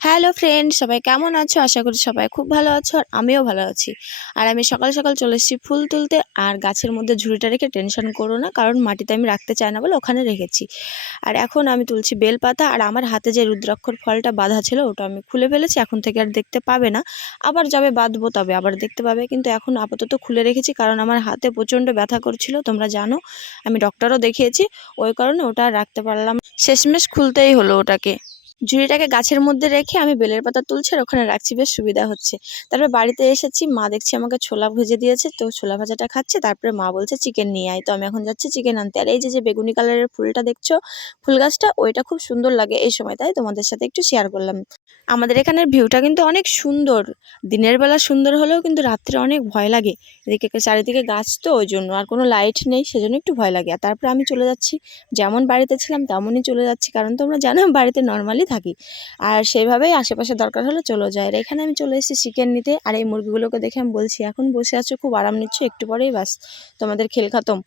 Hello friend, সবাই কেমন আছো? আশা করি সবাই খুব ভালো আছো আর আমিও ভালো আছি। আর আমি সকাল সকাল চলে এসেছি ফুল তুলতে। আর গাছের মধ্যে ঝুড়িটা রেখে টেনশন করো না, কারণ মাটিতে আমি রাখতে চাই না বলে ওখানে রেখেছি। আর এখন আমি তুলছি বেলপাতা, আর আমার হাতে যে রুদ্রাক্ষর ফলটা বাঁধা ছিল ওটা আমি খুলে ফেলেছি। এখন থেকে আর দেখতে পাবে না, আবার যবে বাঁধবো তবে আবার দেখতে পাবে, কিন্তু এখন আপাতত খুলে রেখেছি কারণ আমার হাতে প্রচণ্ড ব্যথা করছিল, তোমরা জানো। আমি ডক্টরও দেখিয়েছি, ওই কারণে ওটা আর রাখতে পারলাম না। শেষমেশ খুলতেই হলো ওটাকে। ঝুড়িটাকে গাছের মধ্যে রেখে আমি বেলের পাতা তুলছি আর ওখানে রাখছি, বেশ সুবিধা হচ্ছে। তারপর বাড়িতে এসেছি, মা দেখছি আমাকে ছোলা ভেজে দিয়েছে, তো ছোলা ভাজাটা খাচ্ছে। তারপরে মা বলছে চিকেন নিয়ে আয়, তো আমি এখন যাচ্ছি চিকেন আনতে। আর এই যে যে বেগুনি কালারের ফুলটা দেখছো, ফুল গাছটা, ওইটা খুব সুন্দর লাগে এই সময়, তাই তোমাদের সাথে একটু শেয়ার করলাম। আমাদের এখানের ভিউটা কিন্তু অনেক সুন্দর। দিনের বেলা সুন্দর হলেও কিন্তু রাত্রে অনেক ভয় লাগে। এদিকে চারিদিকে গাছ, তো ওই জন্য আর কোনো লাইট নেই, সেজন্য একটু ভয় লাগে। আর তারপরে আমি চলে যাচ্ছি, যেমন বাড়িতে ছিলাম তেমনই চলে যাচ্ছি, কারণ তোমরা জানো আমি বাড়িতে নর্মালি থাকি। আর সেইভাবেই আশেপাশে দরকার হলে চলে যায়। আর এখানে আমি চলে এসেছি চিকেন নিতে। আর এই মুরগিগুলোকে দেখে আমি বলছি, এখন বসে আছো, খুব আরাম নিচ্ছ, একটু পরেই বাস তোমাদের খেল খতম।